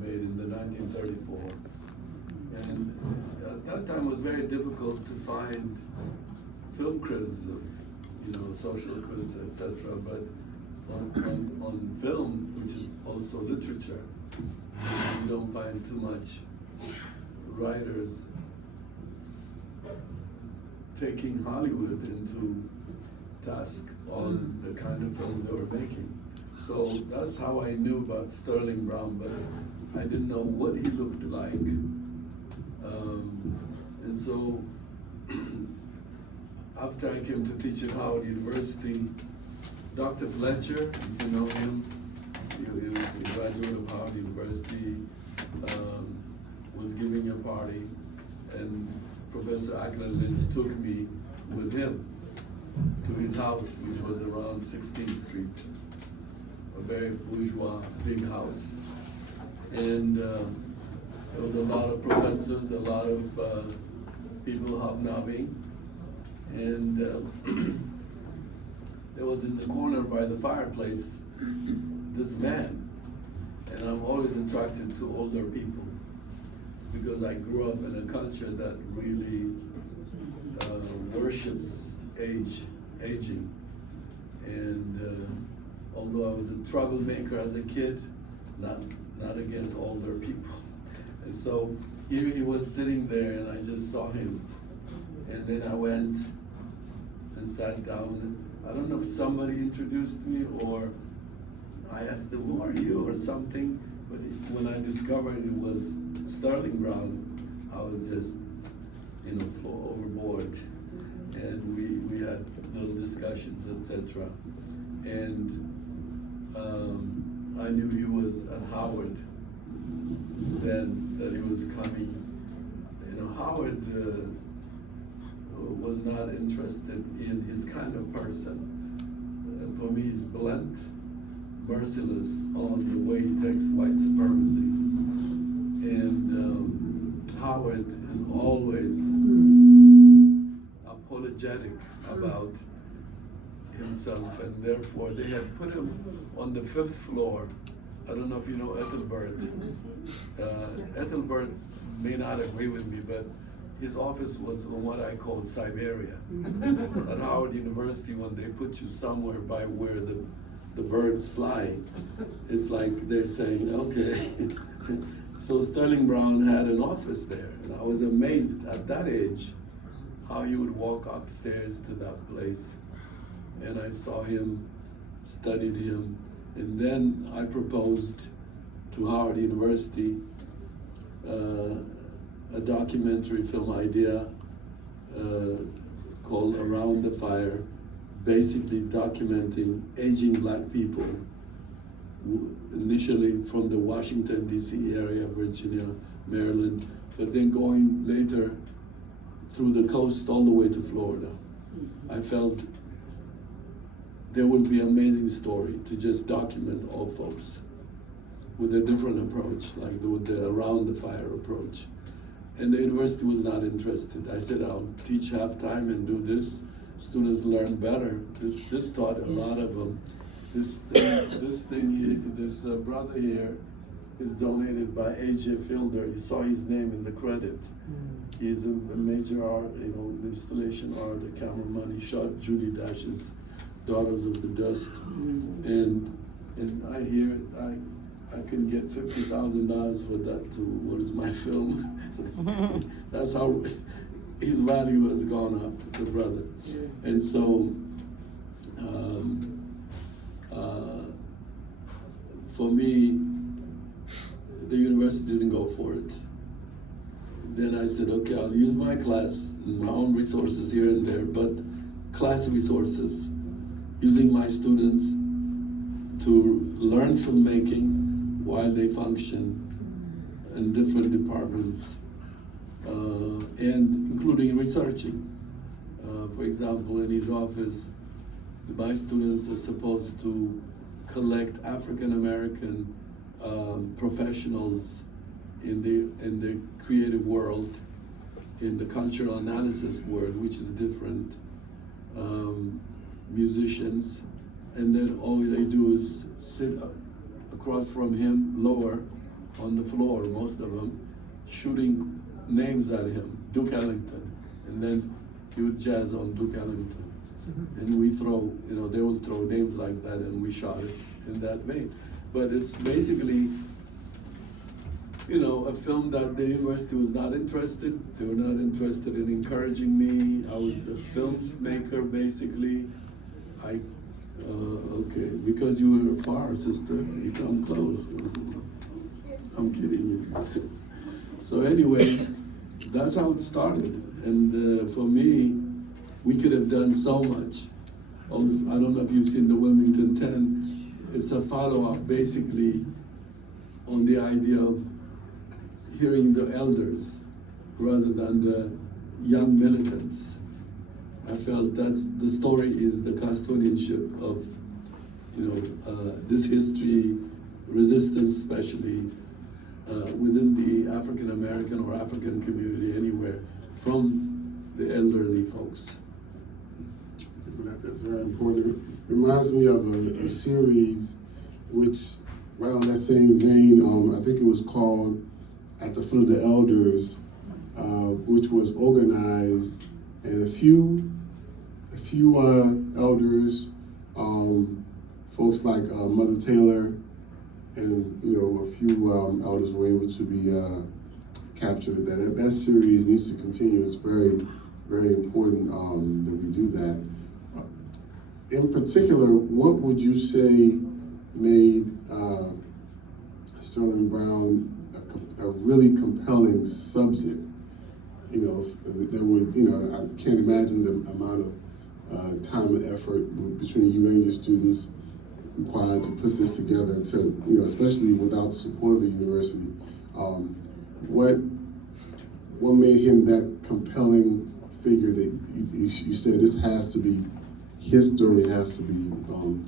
made in the 1934. And at that time it was very difficult to find film criticism, social criticism, etc. But on film, which is also literature, you don't find too much writers taking Hollywood into task on the kind of films they were making. So that's how I knew about Sterling Brown, but I didn't know what he looked like. And so after I came to teach at Howard University, Dr. Fletcher, if you know him, he was a graduate of Howard University, was giving a party, and Professor Ackland Lynch took me with him to his house, which was around 16th Street, a very bourgeois big house. And there was a lot of professors, a lot of people hobnobbing, and there was in the corner by the fireplace this man, and I'm always attracted to older people because I grew up in a culture that really worships aging. And although I was a troublemaker as a kid, not against older people. And so here he was sitting there, and I just saw him. And then I went and sat down. I don't know if somebody introduced me or I asked them, "Who are you?" or something. But when I discovered it was Sterling Brown, I was just, overboard. And we had little discussions, etc. And I knew he was at Howard then, that he was coming. Howard was not interested in his kind of person. For me, he's blunt, merciless on the way he takes white supremacy. And Howard is always apologetic about himself, and therefore they had put him on the 5th floor. I don't know if you know Ethelbert. Ethelbert may not agree with me, but his office was on what I call Siberia. At Howard University, when they put you somewhere by where the birds fly, it's like they're saying, okay. So Sterling Brown had an office there, and I was amazed at that age how you would walk upstairs to that place. And I saw him, studied him, and then I proposed to Howard University a documentary film idea called Around the Fire, basically documenting aging black people, initially from the Washington, D.C. area, Virginia, Maryland, but then going later through the coast all the way to Florida. I felt there would be an amazing story to just document all folks with a different approach, like with the Around the Fire approach. And the university was not interested. I said, I'll teach half-time and do this. Students learn better. This taught a lot of them. This brother here is donated by A.J. Fielder. You saw his name in the credit. He's a major art, installation art, the cameraman. He shot Judy Dash's Daughters of the Dust. And I hear I can get $50,000 for that to what is my film. That's how his value has gone up, the brother. And so for me, the university didn't go for it. Then I said, okay, I'll use my class and my own resources here and there, but class resources, using my students to learn filmmaking while they function in different departments, and including researching. For example, in his office, my students are supposed to collect African American professionals in the creative world, in the cultural analysis world, which is different, musicians, and then all they do is sit across from him, lower, on the floor, most of them, shooting names at him, Duke Ellington, and then he would jazz on Duke Ellington. And we throw, they would throw names like that, and we shot it in that vein. But it's basically, a film that the university was not interested. They were not interested in encouraging me. I was a filmmaker, basically. Okay, because you were far, sister, you come close. I'm kidding you. So anyway, that's how it started. And for me, we could have done so much. Also, I don't know if you've seen the Wilmington 10. It's a follow-up, basically, on the idea of hearing the elders rather than the young militants. I felt that's the story is the custodianship of, this history, resistance, especially within the African American or African community anywhere, from the elderly folks. That's very important. It reminds me of a series which, right on that same vein, I think it was called At the Foot of the Elders, which was organized, and a few elders, folks like Mother Taylor, and a few elders were able to be captured. That series needs to continue. It's very, very important that we do that. In particular, what would you say made Sterling Brown a really compelling subject? There would, I can't imagine the amount of time and effort between you and your students required to put this together, to, especially without the support of the university. What made him that compelling figure that you said this has to be, his story has to be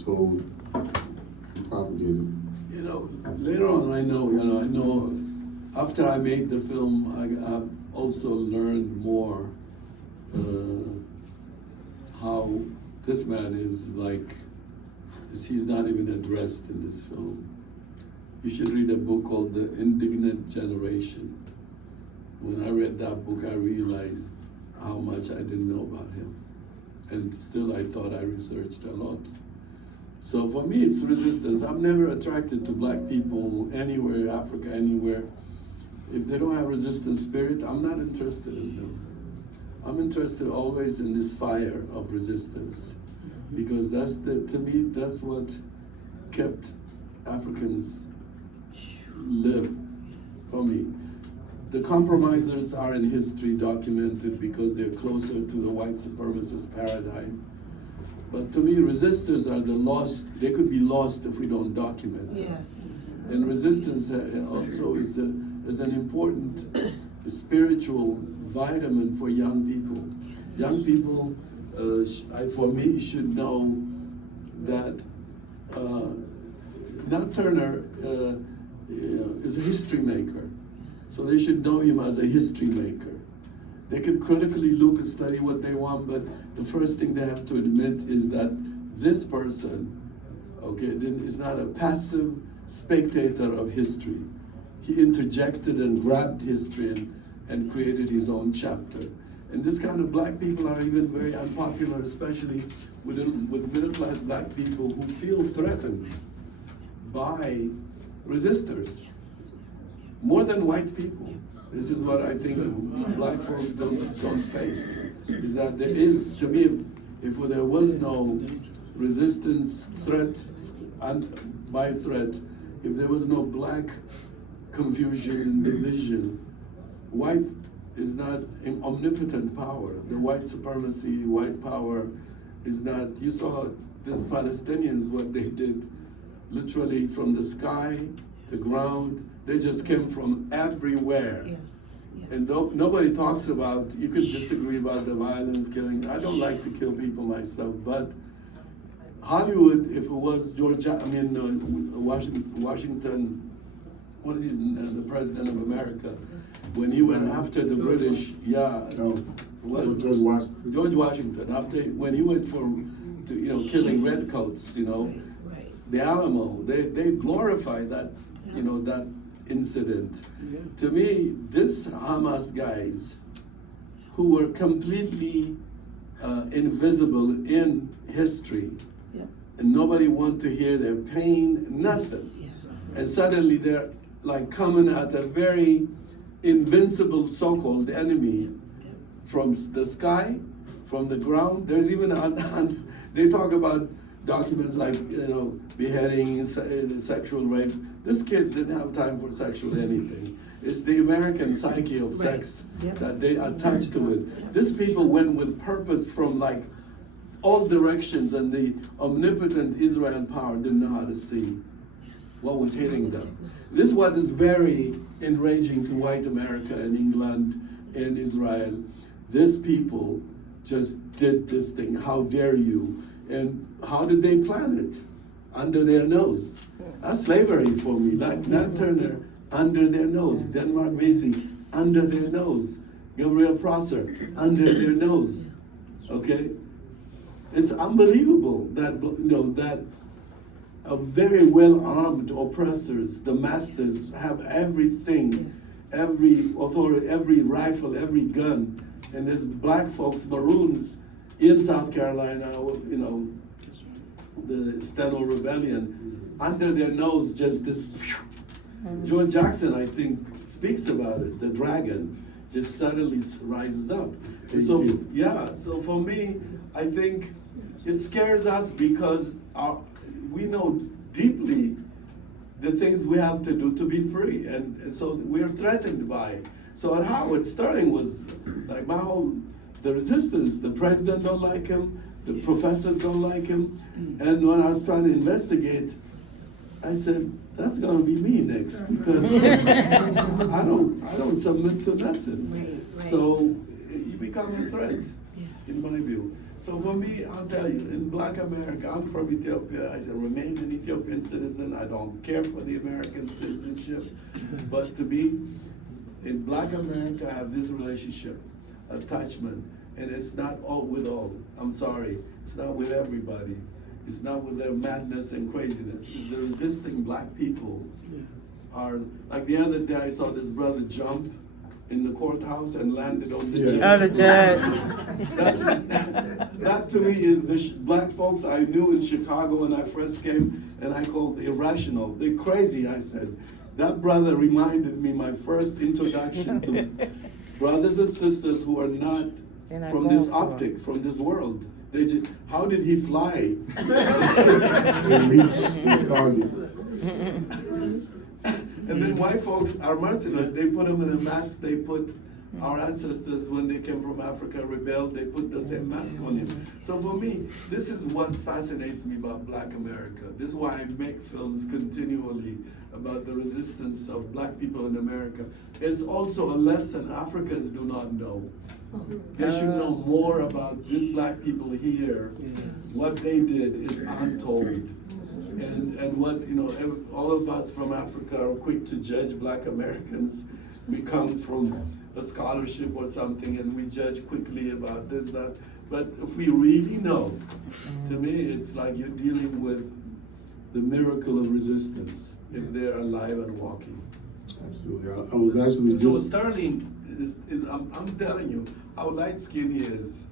told and propagated? Later on, I know after I made the film, I also learned more how this man is like, he's not even addressed in this film. You should read a book called The Indignant Generation. When I read that book, I realized how much I didn't know about him. And still I thought I researched a lot. So for me, it's resistance. I'm never attracted to black people anywhere, Africa, anywhere. If they don't have resistance spirit, I'm not interested in them. I'm interested always in this fire of resistance, because to me, that's what kept Africans live for me. The compromisers are in history documented because they're closer to the white supremacist paradigm. But to me, resistors are the lost. They could be lost if we don't document them. Yes. And resistance also is an important spiritual vitamin for young people. Young people, for me, should know that Nat Turner is a history maker. So they should know him as a history maker. They can critically look and study what they want, but the first thing they have to admit is that this person, is not a passive spectator of history. He interjected and grabbed history and created his own chapter. And this kind of black people are even very unpopular, especially with middle-class black people who feel threatened by resistors. More than white people. This is what I think black folks don't face, is that there is, to me, if there was no resistance threat, and by threat, if there was no black confusion and division, white is not an omnipotent power. The white supremacy, white power is not, you saw these Palestinians, what they did, literally from the sky, the ground, they just came from everywhere. Yes. And nobody talks about, you could disagree about the violence, killing. I don't like to kill people myself, but Hollywood, if it was Washington, what is the president of America, when he went after the British, George Washington. George Washington, when he went for, killing redcoats, Right. the Alamo, they glorify that, that incident. To me, this Hamas guys who were completely invisible in history, and nobody want to hear their pain, nothing. Yes. And suddenly they're like coming at a very invincible so-called enemy from the sky, from the ground. There's even they talk about documents like, you know, beheading, sexual rape. This kid didn't have time for sexual anything. It's the American psyche of sex that they attach to it. These people went with purpose from like all directions, and the omnipotent Israel power didn't know how to see what was hitting them. This is what is very enraging to white America and England and Israel. These people just did this thing. How dare you? And how did they plan it? Under their nose. That's slavery for me. Like Nat Turner, under their nose. Denmark Vesey, under their nose. Gabriel Prosser, under their nose. Okay? It's unbelievable that, you know, that a very well-armed oppressors, the masters, have everything, every authority, every rifle, every gun, and there's black folks, maroons, in South Carolina, you know, the Steno Rebellion, under their nose, just this. George Jackson, I think, speaks about it. The dragon just suddenly rises up. And so, yeah, so for me, I think it scares us because we know deeply the things we have to do to be free, and so we are threatened by it. So at Howard, Sterling was like the resistance, the president don't like him, the professors don't like him, and when I was trying to investigate, I said, that's gonna be me next, because I don't submit to nothing. Right. So you become a threat, in my view. So for me, I'll tell you, in Black America, I'm from Ethiopia. I remain an Ethiopian citizen. I don't care for the American citizenship. But to be in Black America, I have this relationship, attachment, and it's not all with all. I'm sorry, it's not with everybody. It's not with their madness and craziness. It's the resisting Black people are, like the other day I saw this brother jump in the courthouse and landed on the judge. Oh, the judge. That to me is the Black folks I knew in Chicago when I first came, and I called irrational. They're crazy, I said. That brother reminded me my first introduction to brothers and sisters who are not from this optic, from this world. They just, how did he fly? They reached his target. And then white folks are merciless. They put them in a mask. They put our ancestors, when they came from Africa, rebelled, they put the same mask on him. So for me, this is what fascinates me about Black America. This is why I make films continually about the resistance of Black people in America. It's also a lesson Africans do not know. They should know more about these Black people here. What they did is untold. And what, you know, all of us from Africa are quick to judge Black Americans. We come from a scholarship or something and we judge quickly about this, that. But if we really know, to me, it's like you're dealing with the miracle of resistance if they're alive and walking. Absolutely. I was actually So just... Sterling is I'm telling you, how light-skinned he is.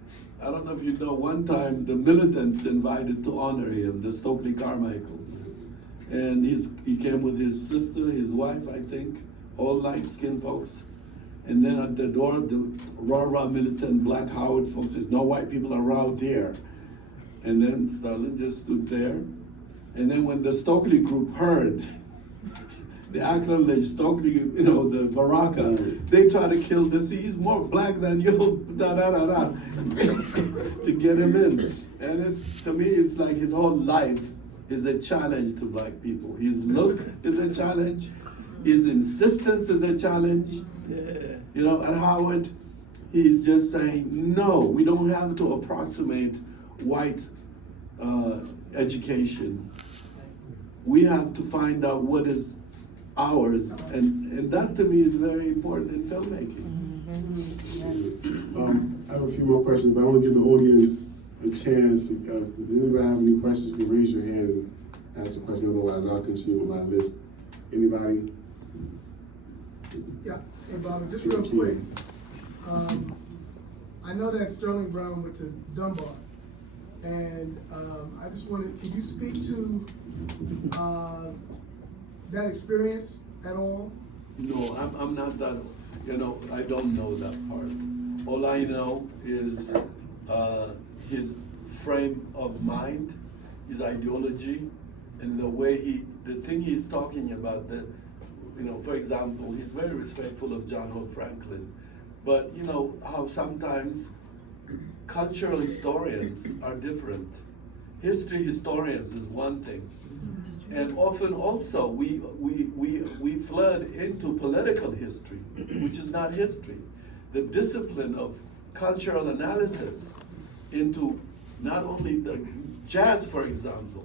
I don't know if you know, one time the militants invited to honor him, the Stokely Carmichaels. And he came with his sister, his wife, I think, all light-skinned folks. And then at the door, the rah-rah militant Black Howard folks says, no white people are around here. And then Sterling just stood there. And then when the Stokely group heard, the acknowledged Stokely, you know, the Baraka, they try to kill this. He's more Black than you, to get him in. And it's, to me, it's like his whole life is a challenge to Black people. His look is a challenge. His insistence is a challenge. You know, at Howard, he's just saying, no, we don't have to approximate white education. We have to find out what is ours, and that to me is very important in filmmaking. I have a few more questions, but I want to give the audience a chance. Does anybody have any questions? You can raise your hand and ask a question, otherwise I'll continue with my list. Anybody? Yeah, hey Bobby, just real quick. I know that Sterling Brown went to Dunbar, and I just wanted, can you speak to that experience at all? No, I'm not that, I don't know that part. All I know is his frame of mind, his ideology, and the way the thing he's talking about, for example, he's very respectful of John Hope Franklin. But you know how sometimes cultural historians are different. History historians is one thing. And often also we flood into political history, which is not history. The discipline of cultural analysis into not only the jazz, for example,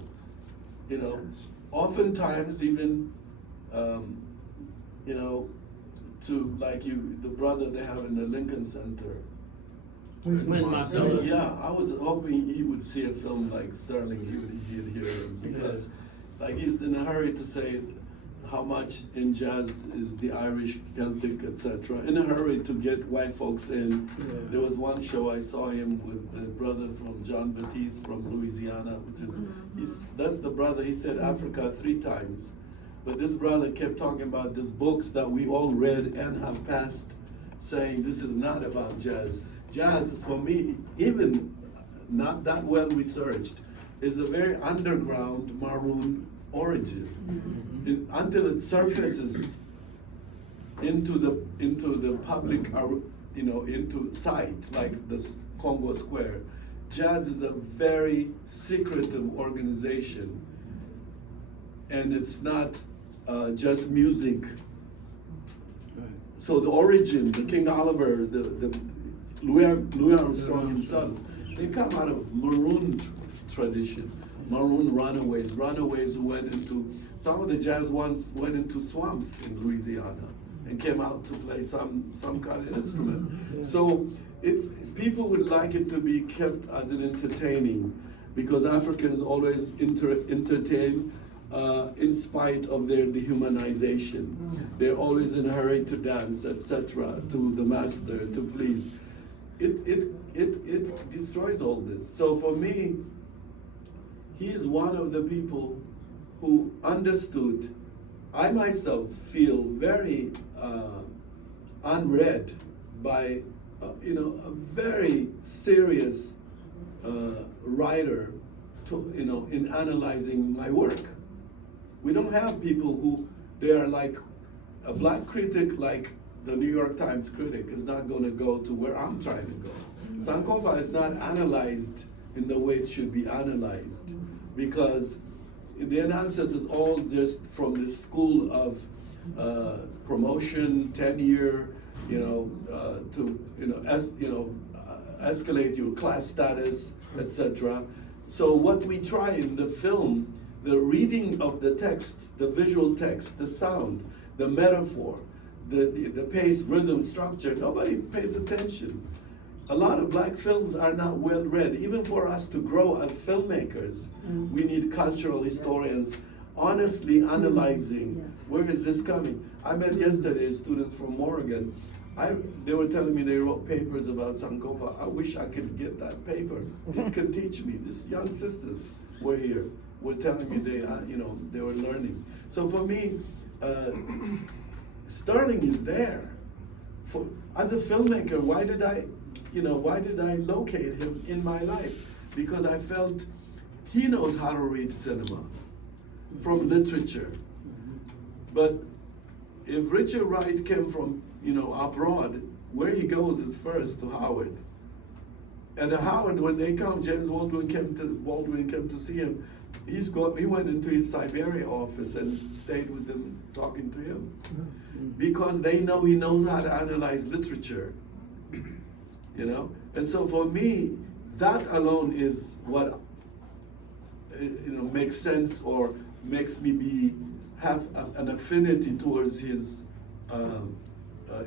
oftentimes even, to like the brother they have in the Lincoln Center. Yeah, I was hoping he would see a film like Sterling, he'd hear him, because like he's in a hurry to say how much in jazz is the Irish, Celtic, etc. In a hurry to get white folks in. Yeah. There was one show I saw him with the brother from John Batiste from Louisiana, that's the brother, he said Africa 3 times. But this brother kept talking about these books that we all read and have passed, saying this is not about jazz. Jazz, for me, even not that well researched, is a very underground maroon origin. Until it surfaces into the public, into sight, like the Congo Square. Jazz is a very secretive organization, and it's not just music. So the origin, the King Oliver, the Louis Armstrong himself, they come out of maroon tradition, maroon runaways who went into, some of the jazz ones went into swamps in Louisiana and came out to play some kind of instrument. So people would like it to be kept as an entertaining, because Africans always entertain in spite of their dehumanization. They're always in a hurry to dance, etc., to the master, to please. It destroys all this. So for me, he is one of the people who understood. I myself feel very unread by a very serious writer in analyzing my work. We don't have people who, they are like a black critic, like the New York Times critic is not going to go to where I'm trying to go. Sankofa is not analyzed in the way it should be analyzed, because the analysis is all just from the school of promotion, tenure, escalate your class status, etc. So what we try in the film, the reading of the text, the visual text, the sound, the metaphor, the pace, rhythm, structure, nobody pays attention. A lot of black films are not well read. Even for us to grow as filmmakers, we need cultural historians honestly analyzing, where is this coming? I met yesterday students from Oregon. They were telling me they wrote papers about Sankofa. I wish I could get that paper. It could teach me. These young sisters were here, were telling me they were learning. So for me, Sterling is there. As a filmmaker, why did I locate him in my life? Because I felt he knows how to read cinema from literature. But if Richard Wright came from abroad, where he goes is first to Howard. And at Howard, when they come, James Baldwin came to see him. He went into his Siberia office and stayed with them, talking to him, because they know he knows how to analyze literature. And so for me, that alone is what makes sense, or makes me have an affinity towards his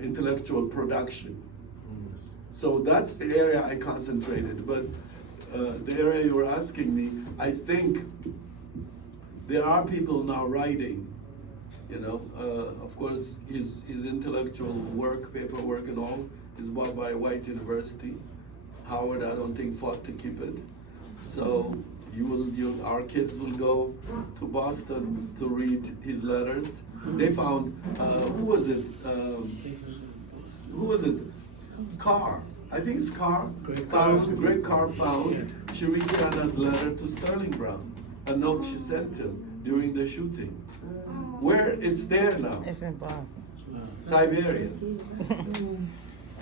intellectual production. So that's the area I concentrated. But the area you were asking me, I think there are people now writing You know, of course, his intellectual work, paperwork, and all is bought by a white university. Howard, I don't think, fought to keep it. So our kids will go to Boston to read his letters. They found who was it? Carr. I think it's Carr. Greg Carr found Shirikiana's letter to Sterling Brown, a note she sent him during the shooting. Where it's there now. It's in Boston. Siberia.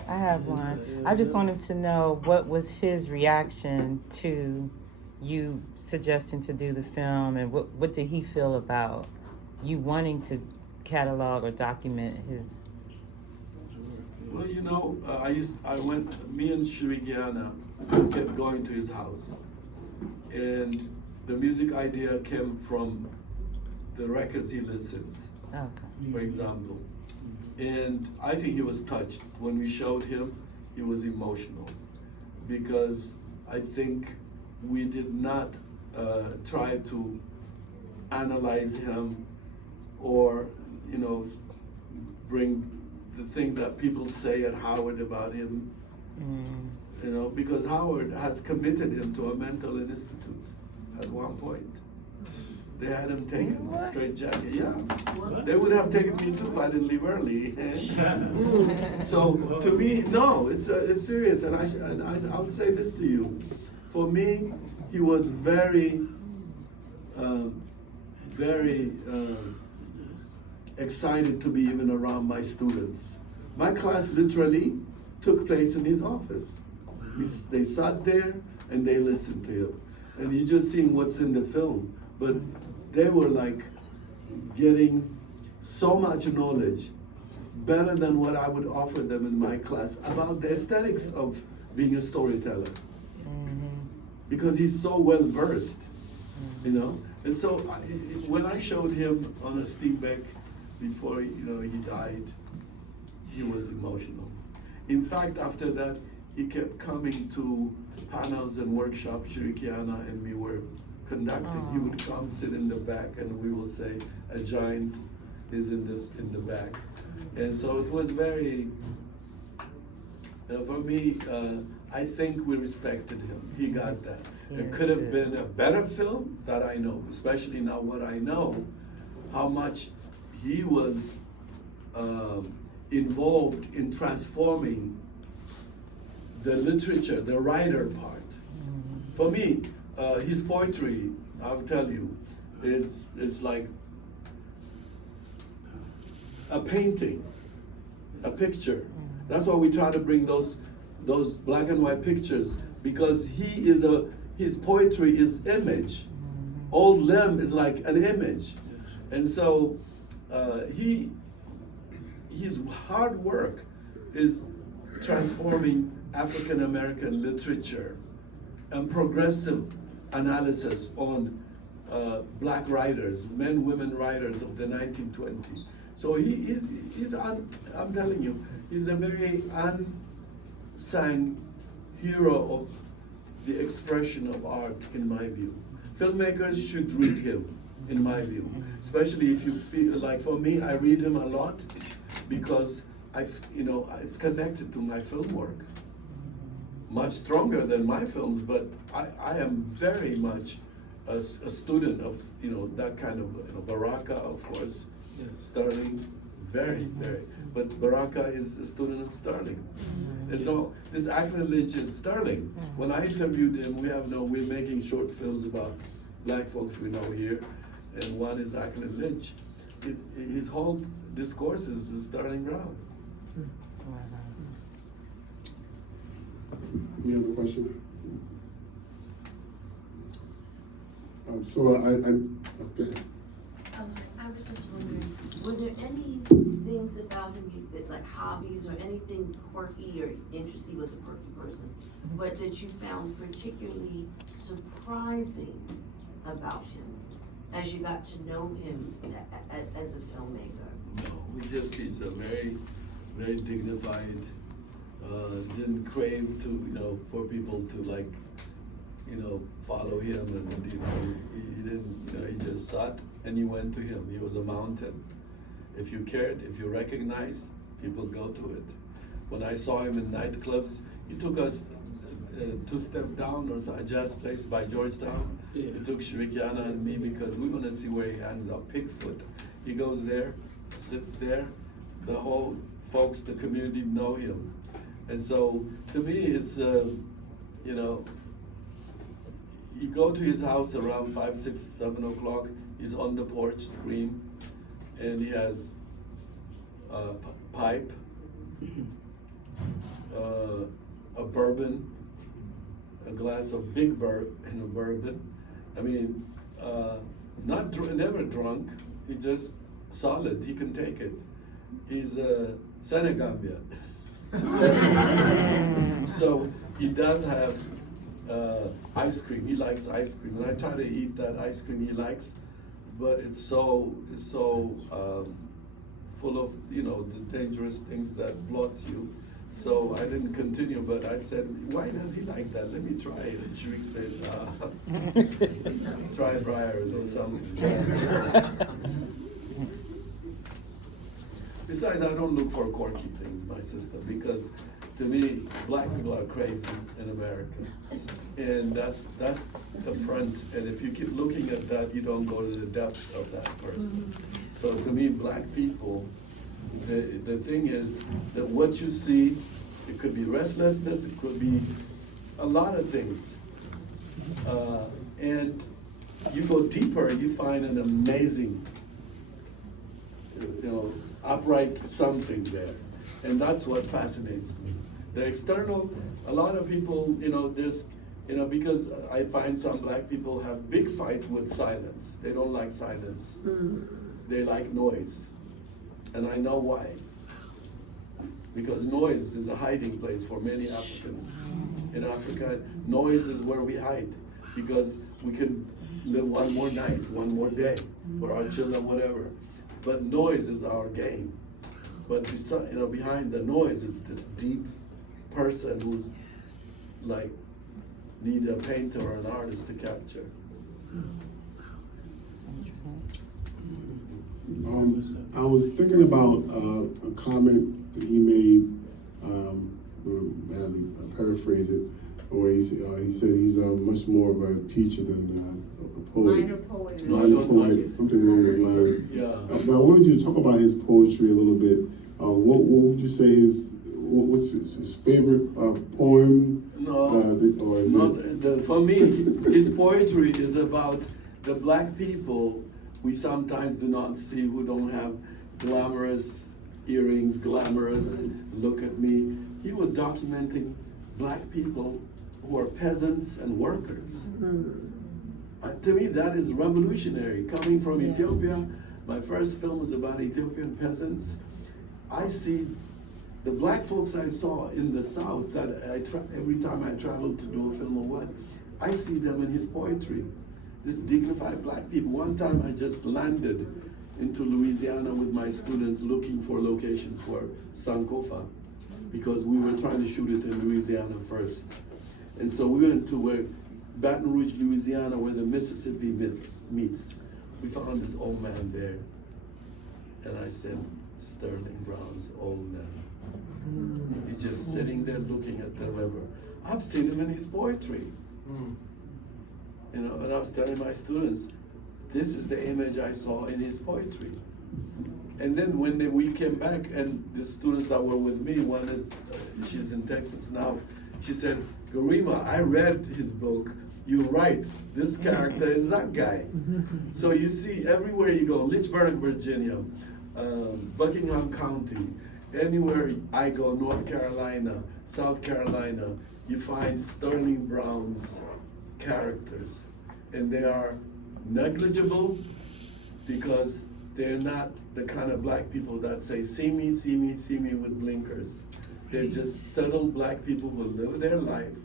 I have one. I just wanted to know what was his reaction to you suggesting to do the film, and what did he feel about you wanting to catalog or document his. Well, you know, me and Shirikiana kept going to his house. And the music idea came from the records he listens, Okay. for example. And I think he was touched. When we showed him, he was emotional. Because I think we did not try to analyze him or, you know, bring the thing that people say at Howard about him, you know, because Howard has committed him to a mental institute at one point. They had him taken straight jacket. Yeah, they would have taken me too if I didn't leave early. So to me, no, it's serious. And I would say this to you. For me, he was very excited to be even around my students. My class literally took place in his office. They sat there and they listened to him. And you just seeing what's in the film. But they were like getting so much knowledge, better than what I would offer them in my class, about the aesthetics of being a storyteller. Because he's so well versed, you know? And so when I showed him on a Steenbeck before he died, he was emotional. In fact, after that, he kept coming to panels and workshops Shirikiana and me were conducting. He would come sit in the back and we will say a giant is in the back. And so it was very, for me, I think we respected him. He got that. It could have been a better film, that I know, especially now what I know, how much he was involved in transforming the literature, the writer part. For me, his poetry, I'll tell you, is like a painting, a picture. That's why we try to bring those black and white pictures, because his poetry is image. Old Lem is like an image. And so his hard work is transforming African American literature and progressive analysis on black writers, men, women writers of the 1920s. So I'm telling you, he's a very unsung hero of the expression of art, in my view. Filmmakers should read him, in my view. Especially if you feel, like for me, I read him a lot because it's connected to my film work. Much stronger than my films, but I am very much a student of that kind of Baraka, of course, Sterling, very. But Baraka is a student of Sterling. This Ackland Lynch is Sterling. When I interviewed him, we're making short films about black folks we know here, and one is Ackland Lynch. His whole discourse is Sterling Brown. Any other question? So okay. I was just wondering, were there any things about him, like hobbies or anything quirky or interesting? He was a quirky person, but that you found particularly surprising about him as you got to know him as a filmmaker? No, he's a very, very dignified, didn't crave to, for people to follow him, and he didn't, he just sat and you went to him. He was a mountain. If you cared, if you recognized, people go to it. When I saw him in nightclubs, he took us two steps down, or a jazz place by Georgetown. Yeah. He took Shirikiana and me because we want to see where he ends up. Pigfoot. He goes there, sits there. The whole folks, the community know him. And so to me, it's, you know, you go to his house around 5, 6, 7 o'clock, he's on the porch, scream, and he has a pipe, a bourbon, a glass of big bourbon. I mean, never drunk, he just solid, he can take it. He's Senegambian. So he does have ice cream. He likes ice cream, and I try to eat that ice cream he likes, but it's so full of, you know, the dangerous things that bloats you. So I didn't continue, but I said, why does he like that? Let me try it. And Shriek says, try briars or something. Besides, I don't look for quirky things, my sister, because to me, black people are crazy in America. And that's the front. And if you keep looking at that, you don't go to the depth of that person. So to me, black people, the thing is that what you see, it could be restlessness, it could be a lot of things. And you go deeper, you find an amazing, you know, upright something there. And that's what fascinates me. The external, a lot of people, you know, there's, you know, because I find some black people have big fight with silence. They don't like silence. They like noise. And I know why. Because noise is a hiding place for many Africans. In Africa, noise is where we hide. Because we can live one more night, one more day for our children, whatever. But noise is our game. But you know, behind the noise is this deep person who's like need a painter or an artist to capture. I was thinking about a comment that he made, badly paraphrase it, where he said he's much more of a teacher than a poet. Minor poet. Minor poet, something along those lines. Yeah. But I wanted you to talk about his poetry a little bit. What would you say what's his favorite poem? For me, his poetry is about the black people we sometimes do not see, who don't have glamorous earrings, glamorous look at me. He was documenting black people who are peasants and workers. To me, that is revolutionary. Coming from Ethiopia, my first film was about Ethiopian peasants. I see the black folks I saw in the South that every time I travel to do a film or what, I see them in his poetry. This dignified black people. One time I just landed into Louisiana with my students looking for a location for Sankofa, because we were trying to shoot it in Louisiana first. And so we went to Baton Rouge, Louisiana, where the Mississippi meets. We found this old man there. And I said, Sterling Brown's old man. He's just sitting there looking at the river. I've seen him in his poetry. You know, and I was telling my students, this is the image I saw in his poetry. And then when we came back, and the students that were with me, one is, she's in Texas now, she said, Gerima, I read his book. You're right, this character is that guy. So you see, everywhere you go, Lynchburg, Virginia, Buckingham County, anywhere I go, North Carolina, South Carolina, you find Sterling Brown's characters. And they are negligible because they're not the kind of black people that say, see me, see me, see me with blinkers. They're just settled black people who live their life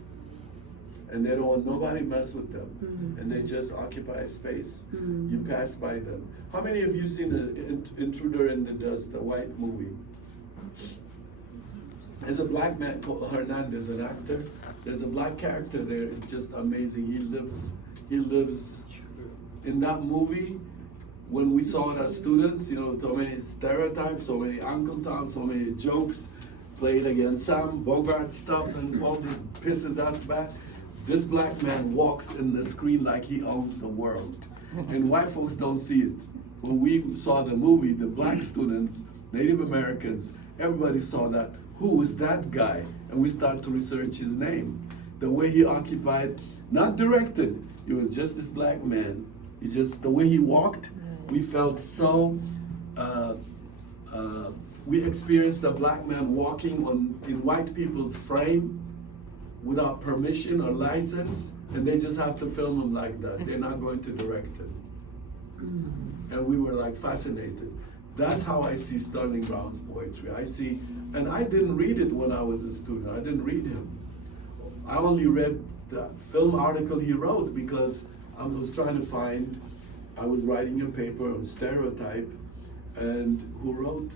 and they don't want nobody mess with them. And they just occupy space. You pass by them. How many of you seen Intruder in the Dust, the white movie? There's a black man called Hernandez, an actor. There's a black character there, it's just amazing. He lives in that movie. when we saw it as students, you know, so many stereotypes, so many Uncle Tom, so many jokes played against Sam, Bogart stuff, and all this pisses us back. This black man walks in the screen like he owns the world. And white folks don't see it. When we saw the movie, the black students, Native Americans, everybody saw that. Who was that guy? And we started to research his name. The way he occupied, not directed, it was just this black man. He just, the way he walked, we felt so, we experienced the black man walking in white people's frame without permission or license, and they just have to film him like that. They're not going to direct him. And we were like fascinated. That's how I see Sterling Brown's poetry. I see, and I didn't read it when I was a student. I didn't read him. I only read the film article he wrote because I was trying to find, I was writing a paper on stereotype, and who wrote,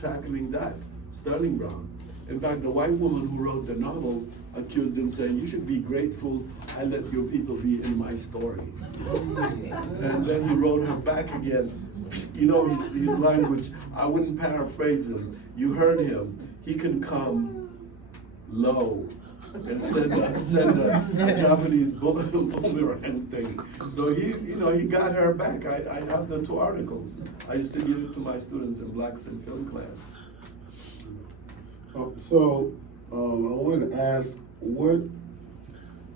tackling that, Sterling Brown. In fact, the white woman who wrote the novel accused him, saying, "You should be grateful I let your people be in my story." And then he wrote her back again. You know his language, I wouldn't paraphrase him. You heard him. He can come low and send a Japanese boomerang thing. So he got her back. I have the two articles. I used to give it to my students in blacks in film class. So I wanted to ask, what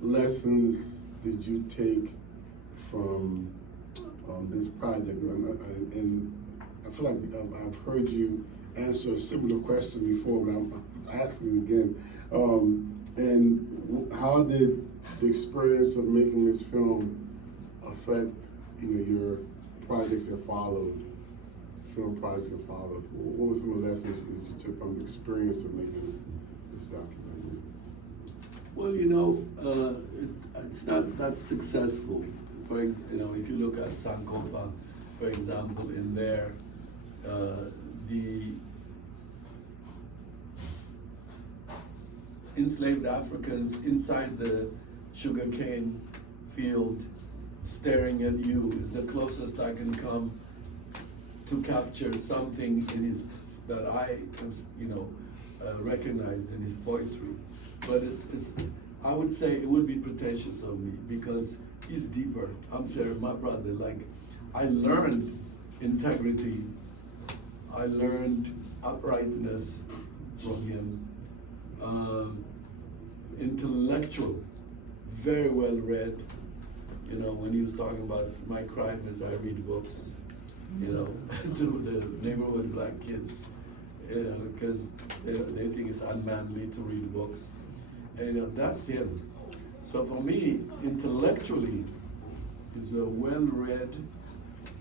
lessons did you take from this project? And I feel like I've heard you answer a similar question before, but I'm asking again. And how did the experience of making this film affect your projects that followed? Film projects that followed. What were some of the lessons you took from the experience of making this documentary? Well, it's not that successful. If you look at Sankofa, for example, in there, the enslaved Africans inside the sugarcane field staring at you is the closest I can come to capture something that I recognized in his poetry. But I would say it would be pretentious of me because he's deeper. I'm sorry, my brother, like I learned integrity, I learned uprightness from him, intellectual, very well read. When he was talking about my crime is I read books, to the neighborhood black kids, because they think it's unmanly to read books. And that's him. So for me, intellectually, he's a well-read,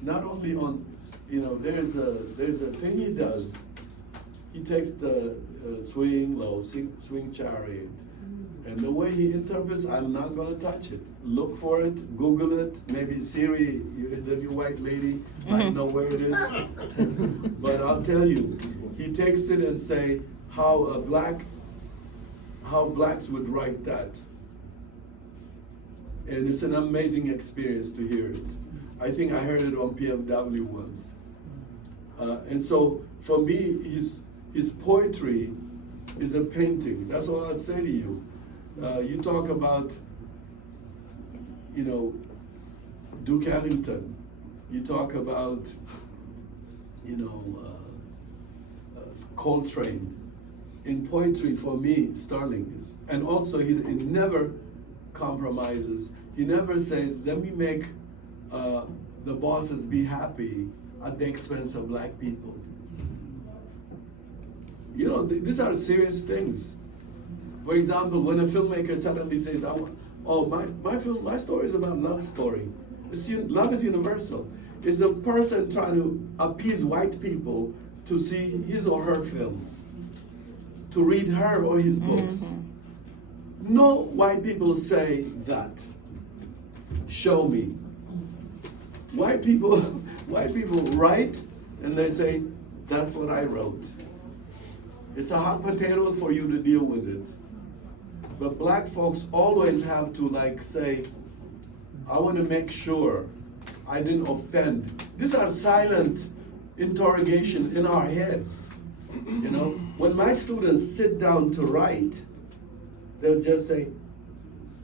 not only on, there's a thing he does. He takes the swing low, swing chariot, and the way he interprets, I'm not gonna touch it. Look for it, Google it, maybe Siri, the new white lady, might know where it is. But I'll tell you, he takes it and say how blacks would write that. And it's an amazing experience to hear it. I think I heard it on PFW once. And so for me, his poetry is a painting. That's all I'll say to you. You talk about, Duke Ellington. You talk about, Coltrane. In poetry, for me, Sterling is. And also, he never compromises. He never says, let me make the bosses be happy at the expense of black people. These are serious things. For example, when a filmmaker suddenly says, my story is about love story. Love is universal. It's a person trying to appease white people to see his or her films, to read her or his books. No white people say that. Show me. White people write and they say, that's what I wrote. It's a hot potato for you to deal with it. But black folks always have to say, I want to make sure I didn't offend. These are silent interrogation in our heads. You know, when my students sit down to write, they'll just say,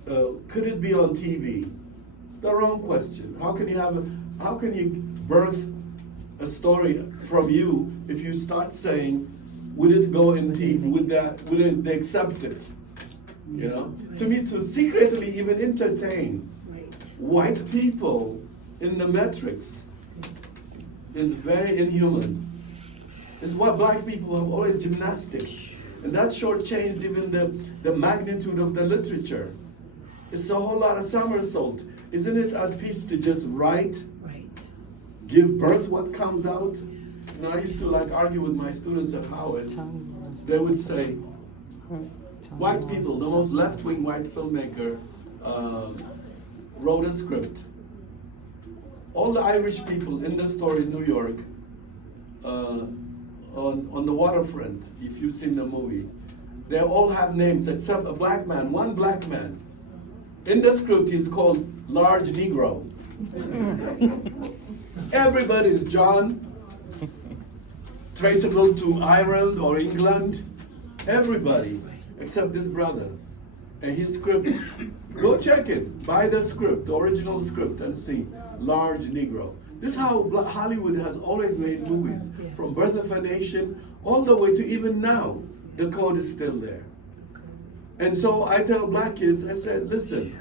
could it be on TV? The wrong question. How can you birth a story from you if you start saying, would it go in TV? Would they accept it? You know, to me, to secretly even entertain white people in the Matrix is very inhuman. It's what black people have always gymnastic. And that shortchanges even the magnitude of the literature. It's a whole lot of somersault. Isn't it at peace to just write, give birth what comes out? You know, I used to like argue with my students at Howard. They would say, white people, the most left-wing white filmmaker, wrote a script. All the Irish people in the story in New York, on the waterfront, if you've seen the movie, they all have names except a black man, one black man. In the script, he's called Large Negro. Everybody's John, traceable to Ireland or England. Everybody, except this brother. And his script, go check it, buy the script, the original script, and see, Large Negro. This is how Hollywood has always made movies, from Birth of a Nation all the way to even now. The code is still there. And so I tell black kids, I said, listen,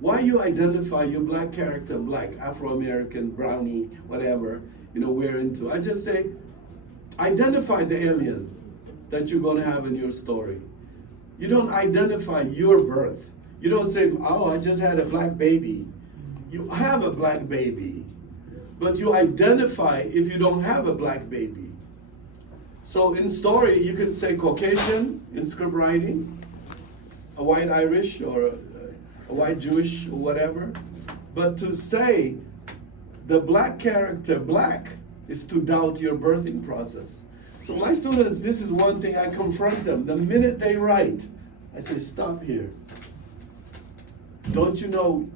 why you identify your black character, black, Afro-American, brownie, whatever, you know, we're into. I just say, identify the alien that you're gonna have in your story. You don't identify your birth. You don't say, oh, I just had a black baby. You have a black baby, but you identify if you don't have a black baby. So in story, you can say Caucasian in script writing, a white Irish or a white Jewish or whatever. But to say the black character black is to doubt your birthing process. So my students, this is one thing I confront them. The minute they write, I say, stop here. Don't you know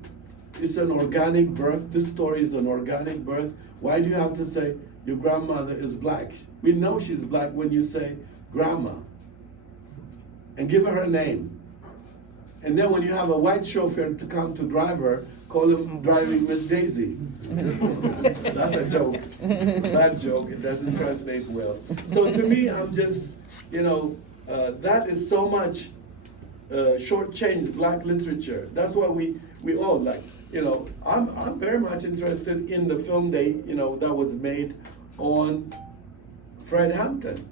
it's an organic birth? This story is an organic birth. Why do you have to say your grandmother is black? We know she's black when you say grandma and give her name. And then when you have a white chauffeur to come to drive her, call him driving Miss Daisy. That's a joke, bad joke, it doesn't translate well. So to me, I'm just, you know, that is so much shortchanged black literature. That's why we all like, you know, I'm very much interested in the film that was made on Fred Hampton.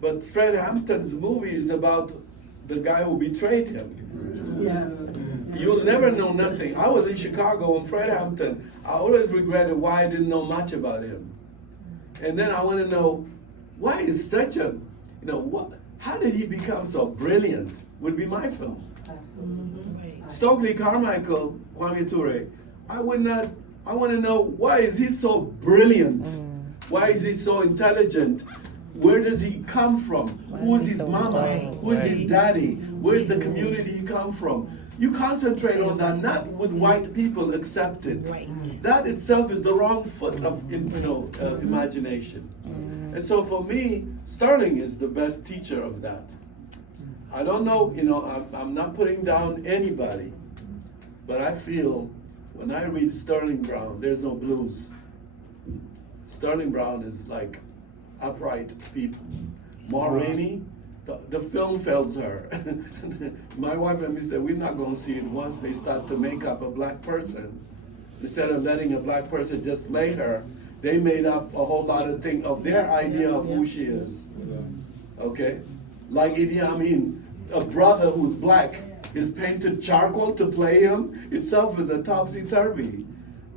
But Fred Hampton's movie is about the guy who betrayed him. Yeah. You'll never know nothing. I was in Chicago when Fred Hampton, I always regretted why I didn't know much about him. And then I want to know, why is such a, how did he become so brilliant? Would be my film. Absolutely. Stokely Carmichael, Kwame Ture, I want to know, why is he so brilliant? Why is he so intelligent? Where does he come from? Who's his mama? Who's his daddy? Where's the community he come from? You concentrate on that, not would white people accept it. That itself is the wrong foot of imagination. And so for me, Sterling is the best teacher of that. I don't know, I'm not putting down anybody, but I feel when I read Sterling Brown, there's no blues. Sterling Brown is like upright people. Ma Rainey, the film fails her. My wife and me said, we're not going to see it once they start to make up a black person. Instead of letting a black person just play her, they made up a whole lot of things of their idea of who she is. Okay? Like Idi Amin, a brother who's black is painted charcoal to play him, itself is a topsy-turvy.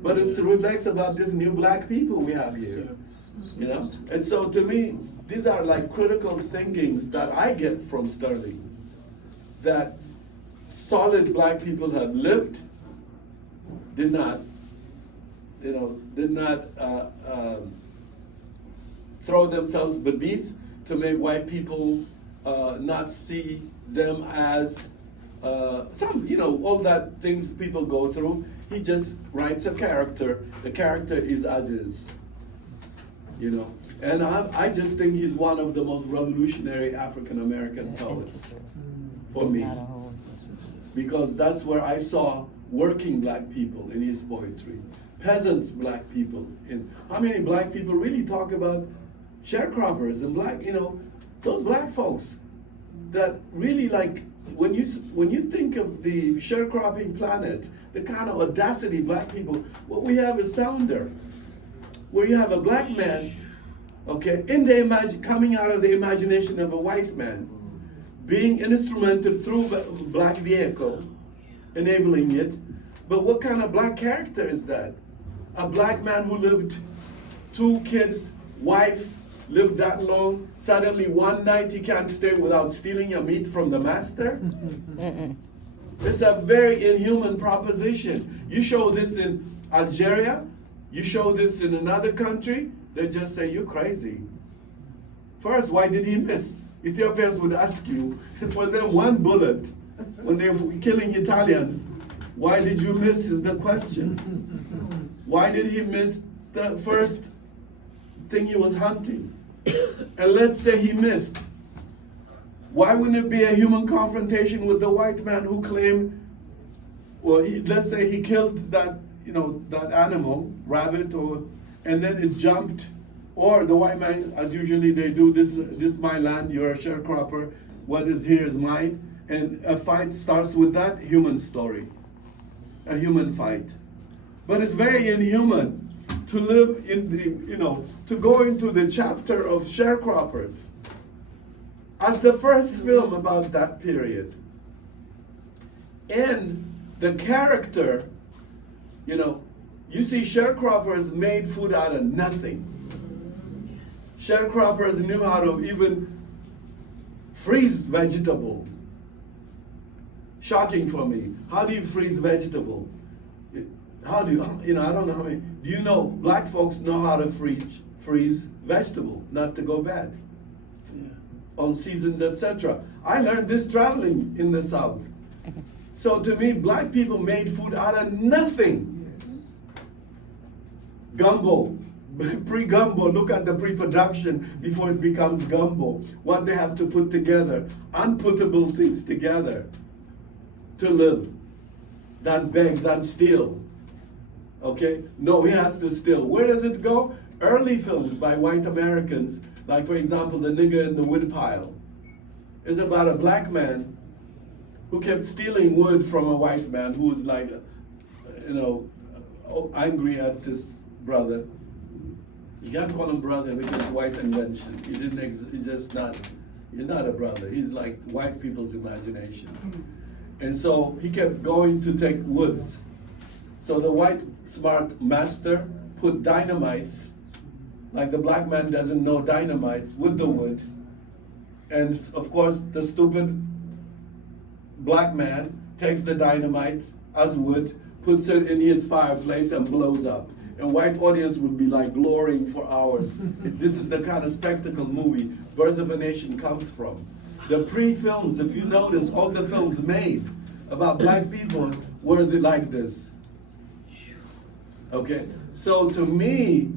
But it reflects about this new black people we have here. And so to me, these are like critical thinkings that I get from Sterling, that solid black people have lived, did not throw themselves beneath to make white people not see them as all that things people go through. He just writes a character. The character is as is. You know, and I just think he's one of the most revolutionary African American poets for me, because that's where I saw working black people in his poetry, peasants black people. In how many black people really talk about sharecroppers and black, you know, those black folks that really, like, when you think of the sharecropping planet, the kind of audacity black people, what we have is Sounder, where you have a black man, okay, coming out of the imagination of a white man, being instrumented through a black vehicle, enabling it. But what kind of black character is that? A black man who lived 2 kids, wife, lived that long, suddenly one night he can't stay without stealing your meat from the master? It's a very inhuman proposition. You show this in Algeria, you show this in another country, they just say, you're crazy. First, why did he miss? Ethiopians would ask you, for them 1 bullet, when they're killing Italians, why did you miss is the question. Why did he miss the first thing he was hunting? And let's say he missed. Why wouldn't it be a human confrontation with the white man who claimed, well, let's say he killed that, you know, that animal, rabbit, and then it jumped, or the white man, as usually they do, this is my land, you're a sharecropper, what is here is mine, and a fight starts with that human story, a human fight. But it's very inhuman to live in the, you know, to go into the chapter of sharecroppers as the first film about that period. And the character, you know, you see sharecroppers made food out of nothing. Sharecroppers knew how to even freeze vegetable. Shocking for me. How do you freeze vegetable? How do you know, I don't know how many, do you know black folks know how to freeze vegetable, not to go bad, on seasons, etc. I learned this traveling in the South. So to me, black people made food out of nothing. Gumbo, pre-gumbo, look at the pre-production before it becomes gumbo. What they have to put together, unputtable things together to live. Than beg, than steal. Okay? No, he has to steal. Where does it go? Early films by white Americans, like for example, The Nigger in the Woodpile, is about a black man who kept stealing wood from a white man who was like, you know, angry at this brother. You can't call him brother because white invention. He didn't he's just not, he's not a brother. He's like white people's imagination. And so he kept going to take woods. So the white smart master put dynamites, like the black man doesn't know dynamites, with the wood. And of course the stupid black man takes the dynamite as wood, puts it in his fireplace and blows up. And white audience would be like glorying for hours. This is the kind of spectacle movie Birth of a Nation comes from. The pre-films, if you notice, all the films made about black people were like this. Okay, so to me,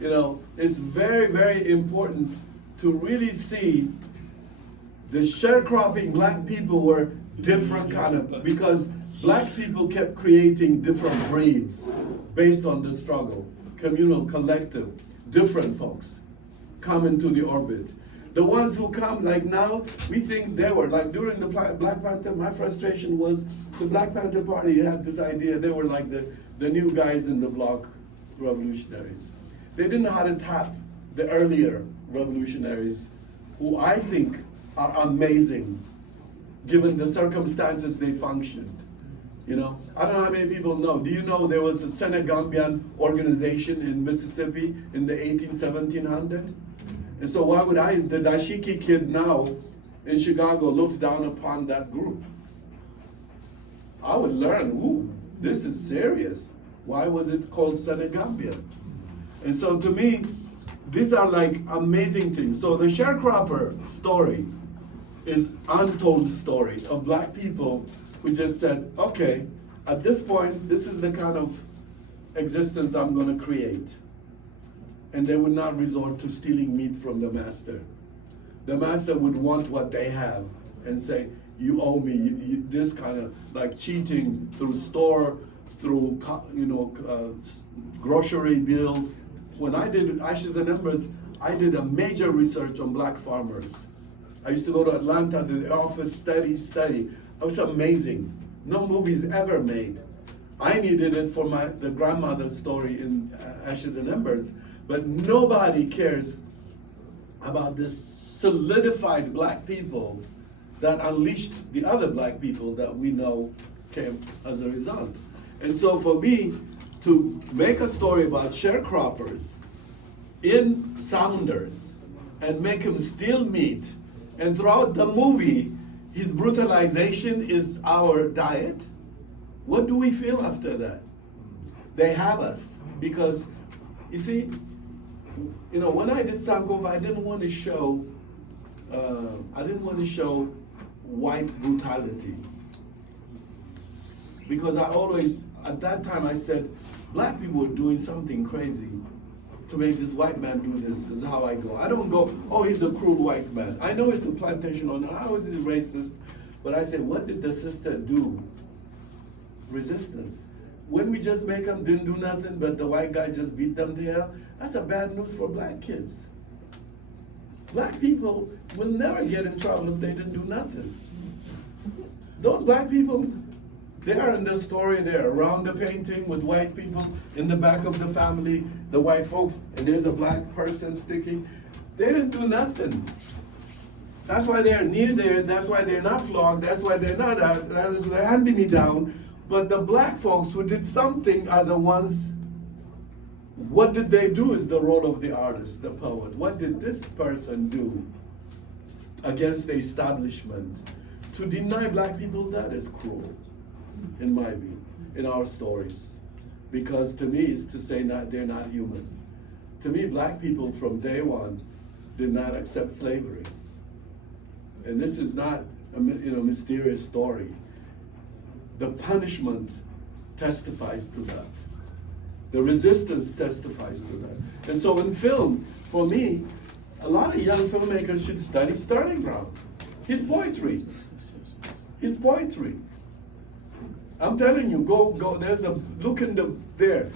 you know, it's very, very important to really see the sharecropping black people were different kind of, because black people kept creating different breeds based on the struggle, communal, collective, different folks come into the orbit. The ones who come, like now, we think they were, like during the Black Panther, my frustration was the Black Panther Party had this idea, they were like the new guys in the block revolutionaries. They didn't know how to tap the earlier revolutionaries, who I think are amazing, given the circumstances they functioned. You know, I don't know how many people know. Do you know there was a Senegambian organization in Mississippi in the 1700s? And so why would the Dashiki kid now in Chicago looks down upon that group? I would learn, ooh, this is serious. Why was it called Senegambian? And so to me, these are like amazing things. So the sharecropper story is untold story of black people who just said, okay, at this point, this is the kind of existence I'm gonna create. And they would not resort to stealing meat from the master. The master would want what they have and say, you owe me, this kind of, like cheating through store, through, grocery bill. When I did Ashes and Embers, I did a major research on black farmers. I used to go to Atlanta to the office, study. It was amazing. No movies ever made. I needed it for the grandmother's story in Ashes and Embers, but nobody cares about this solidified black people that unleashed the other black people that we know came as a result. And so for me, to make a story about sharecroppers in Sounders and make him steal meat, and throughout the movie, his brutalization is our diet, what do we feel after that? They have us, because, you see, when I did Sankofa, I didn't want to show white brutality. Because I always, at that time I said, black people were doing something crazy to make this white man do this, is how I go. I don't go, oh, he's a cruel white man. I know he's a plantation owner, I was a racist, but I said, what did the sister do? Resistance. When we just make them didn't do nothing, but the white guy just beat them to hell, that's a bad news for black kids. Black people will never get in trouble if they didn't do nothing. Those black people, they are in the story, they're around the painting with white people in the back of the family, the white folks, and there's a black person sticking. They didn't do nothing. That's why they're near there, that's why they're not flogged, that's why they're not out, that is the hand-me-down. But the black folks who did something are the ones, what did they do is the role of the artist, the poet. What did this person do against the establishment? To deny black people, that is cruel, in my view, in our stories. Because to me, it's to say they're not human. To me, black people from day one did not accept slavery. And this is not a mysterious story. The punishment testifies to that. The resistance testifies to that. And so in film, for me, a lot of young filmmakers should study Sterling Brown. His poetry. His poetry. I'm telling you, go, there's a, look there.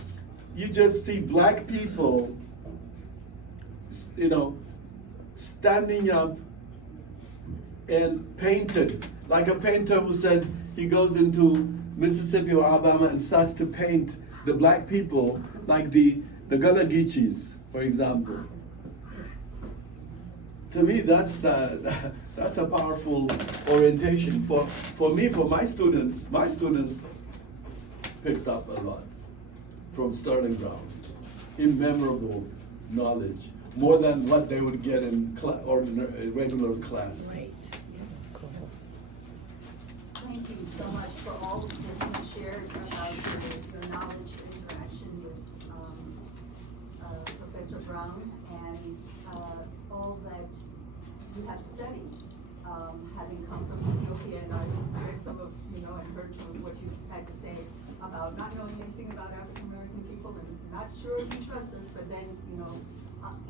You just see black people, standing up and painted, like a painter who said he goes into Mississippi or Alabama and starts to paint the black people, like the Gullah Geechees, for example. To me, that's a powerful orientation. For me, for my students picked up a lot from Sterling Brown. Immemorable knowledge, more than what they would get in regular class. Right. Thank you so much for all that you shared about your knowledge and interaction with Professor Brown and all that you have studied, having come from Ethiopia, and I've read some of, and heard some of what you had to say about not knowing anything about African American people and not sure if you trust us, but then,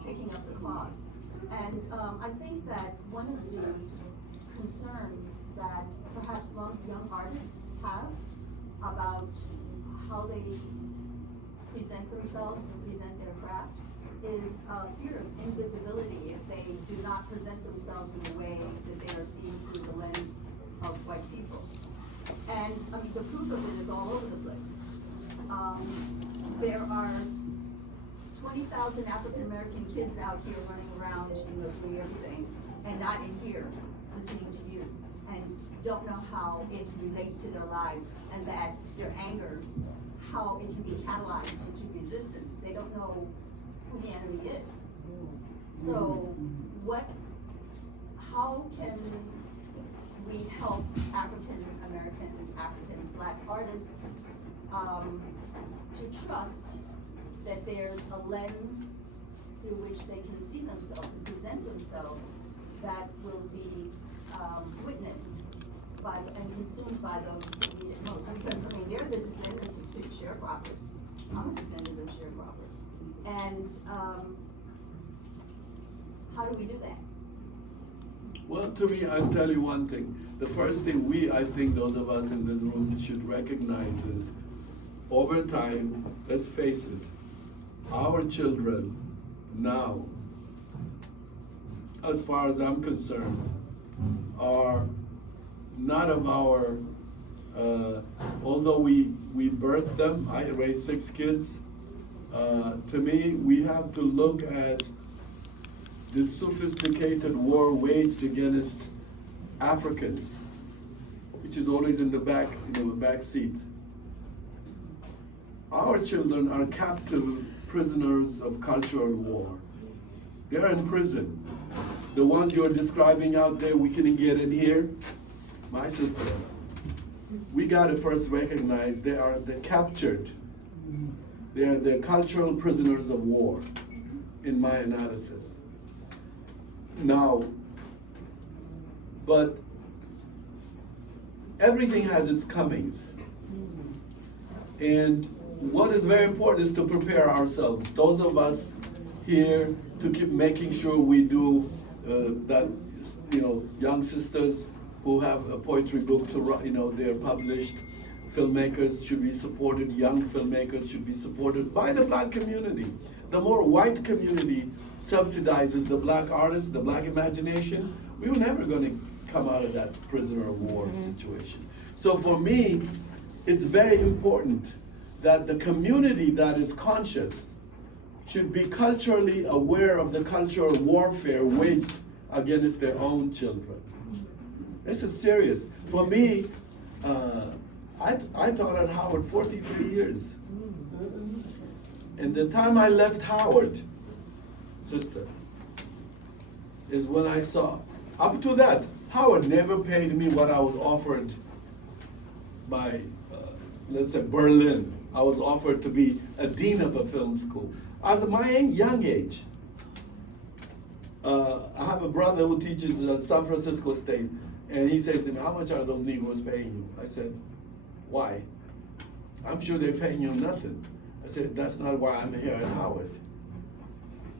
taking up the cause. And I think that one of the concerns that perhaps young artists have about how they present themselves and present their craft is fear of invisibility if they do not present themselves in a way that they are seen through the lens of white people. And the proof of it is all over the place. There are 20,000 African American kids out here running around, doing everything, and not in here listening to you, and don't know how it relates to their lives, and that their anger, how it can be catalyzed into resistance. They don't know who the enemy is. So how can we help African American, African Black artists to trust that there's a lens through which they can see themselves and present themselves that will be witnessed by, and consumed by those who need it most. Because, I mean, they're the descendants of sharecroppers. I'm a descendant of sharecroppers. And, how do we do that? Well, to me, I'll tell you one thing. The first thing I think those of us in this room should recognize is, over time, let's face it, our children now, as far as I'm concerned, are not of our, although we birthed them, I raised 6 kids, to me, we have to look at this sophisticated war waged against Africans, which is always in the back, back seat. Our children are captive prisoners of cultural war. They're in prison. The ones you're describing out there, we couldn't get in here. My sister, we gotta first recognize they're captured. They're the cultural prisoners of war, in my analysis. Now, but everything has its comings. And what is very important is to prepare ourselves. Those of us here to keep making sure we do that, young sisters who have a poetry book to write, they're published. Filmmakers should be supported, young filmmakers should be supported by the Black community. The more white community subsidizes the Black artists, the Black imagination, we were never going to come out of that prisoner of war situation. So for me, it's very important that the community that is conscious should be culturally aware of the cultural warfare waged against their own children. This is serious. For me, I taught at Howard 43 years. And the time I left Howard, sister, is when I saw, up to that, Howard never paid me what I was offered by, let's say, Berlin. I was offered to be a dean of a film school. I was at my young age. I have a brother who teaches at San Francisco State, and he says to me, how much are those Negroes paying you? I said, why? I'm sure they're paying you nothing. I said, that's not why I'm here at Howard.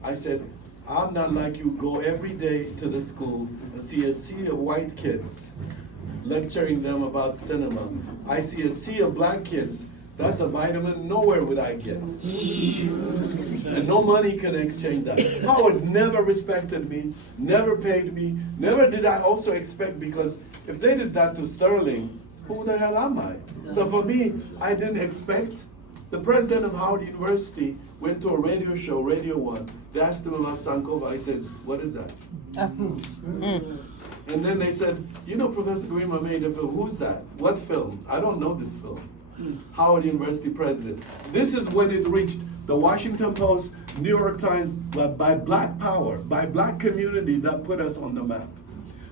I said, I'm not like you, go every day to the school and see a sea of white kids lecturing them about cinema. I see a sea of Black kids. That's a vitamin nowhere would I get. And no money can exchange that. Howard never respected me, never paid me, never did I also expect, because if they did that to Sterling, who the hell am I? So for me, I didn't expect. The president of Howard University went to a radio show, Radio 1. They asked him about Sankova. I says, what is that? And then they said, Professor Gerima made a film. Who's that? What film? I don't know this film. Howard University president. This is when it reached the Washington Post, New York Times, by Black power, by Black community that put us on the map.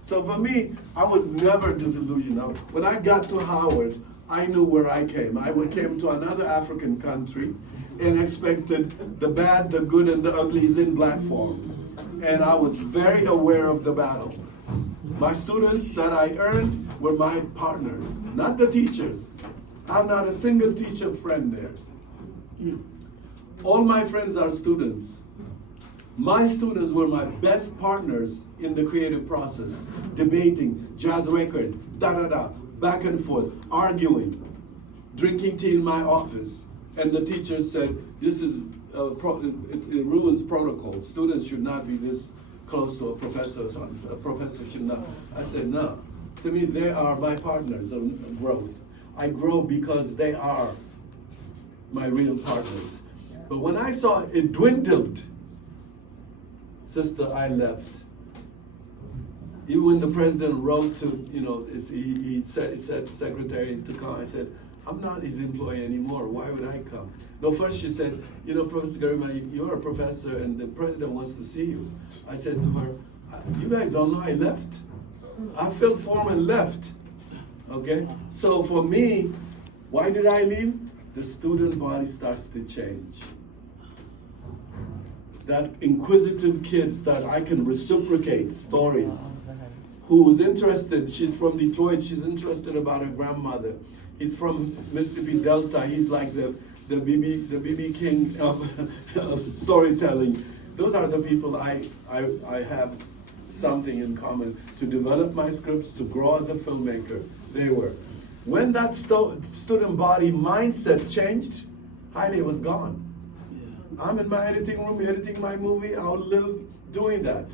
So for me, I was never disillusioned. When I got to Howard, I knew where I came. I came to another African country and expected the bad, the good, and the ugly is in Black form. And I was very aware of the battle. My students that I earned were my partners, not the teachers. I'm not a single teacher friend there. All my friends are students. My students were my best partners in the creative process, debating, jazz record, back and forth, arguing, drinking tea in my office. And the teacher said, this is, it ruins protocol. Students should not be this close to a professor. A professor should not. I said, no. To me, they are my partners of growth. I grow because they are my real partners. But when I saw it dwindled, sister, I left. Even when the president wrote to, he said secretary to come, I said, I'm not his employee anymore. Why would I come? No, first she said, Professor Gerima, you're a professor and the president wants to see you. I said to her, you guys don't know I left. I filled form and left. Okay? So for me, why did I leave? The student body starts to change. That inquisitive kids that I can reciprocate stories. who was interested. She's from Detroit. She's interested about her grandmother. He's from Mississippi Delta. He's like the BB King of storytelling. Those are the people I have something in common to develop my scripts, to grow as a filmmaker. They were. When that student body mindset changed, Haile was gone. I'm in my editing room editing my movie. I'll live doing that.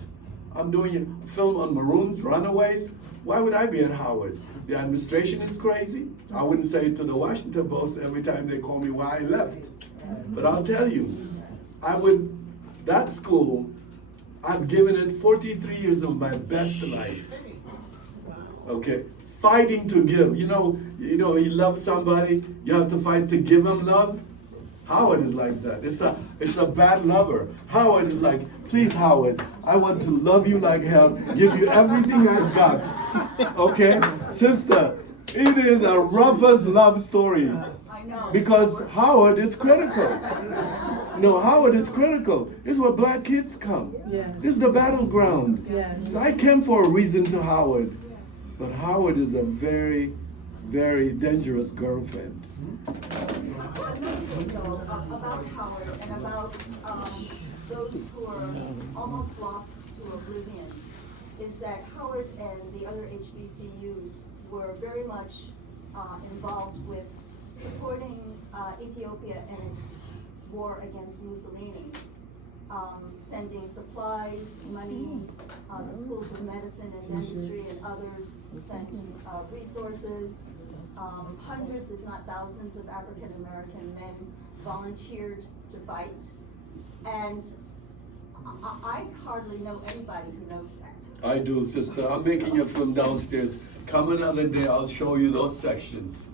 I'm doing a film on Maroons, Runaways. Why would I be at Howard? The administration is crazy. I wouldn't say it to the Washington Post every time they call me why I left. But I'll tell you, that school, I've given it 43 years of my best life. Okay? Fighting to give. You know, you love somebody, you have to fight to give them love. Howard is like that. It's a bad lover. Howard is like, please, Howard, I want to love you like hell, give you everything I've got. Okay? Sister, it is the roughest love story. I know. Because Howard is critical. No, Howard is critical. This is where black kids come. Yes. This is the battleground. Yes. So I came for a reason to Howard. But Howard is a very, very dangerous girlfriend. About Howard and about those who are almost lost to oblivion is that Howard and the other HBCUs were very much involved with supporting Ethiopia in its war against Mussolini, sending supplies, money, the schools of medicine and dentistry and others sent resources. Hundreds, if not thousands, of African American men volunteered to fight. And I hardly know anybody who knows that. I do, sister. I'm making a film downstairs. Come another day, I'll show you those sections.